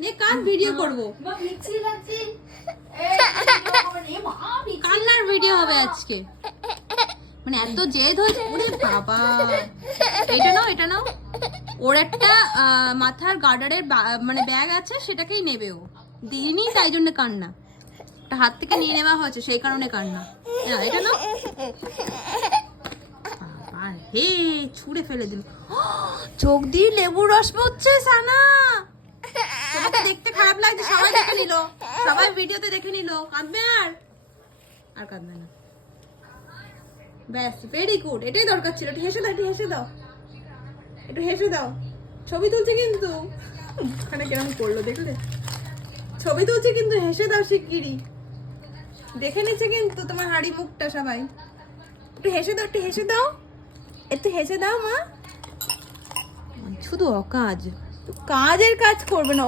নে কান ভিডিও করবো, কান্নার ভিডিও হবে আজকে। মানে এত জেদ হয়েছে, ওরে বাবা। এটা নাও, এটা নাও। ওর একটা মাথার গার্ডারের মানে ব্যাগ আছে, সেটাকেই নেবে ও। দিইনি তাই জন্য কান্না। ওটা হাত থেকে নিয়ে নেওয়া হয়েছে, সেই কারণে কান্না। এটা নাও। বাবা হে, ছুঁড়ে ফেলে দিল। চোখ দিয়ে লেবুর রস পড়ছে সানা। তোমাকে দেখতে খারাপ লাগছে, সবাই দেখে নিল, সবাই ভিডিওতে দেখে নিল। কাঁদবে আর কাঁদবে না। ব্যাস, ভেরি গুড। এটাই দরকার ছিল। একটু হেসে দাও, একটু হেসে দাও, একটু হেসে দাও। ছবি তুলছে কিন্তু, ওখানে কেমন করলো দেখলে? ছবি তুলছে কিন্তু, হেসে দাও শিগগিরই। দেখে নিচ্ছে কিন্তু তোমার হাড়ি মুখটা সবাই। একটু হেসে দাও, একটু হেসে দাও, একটু হেসে দাও মা। শুধু অকাজ, কাজের কাজ করবে না।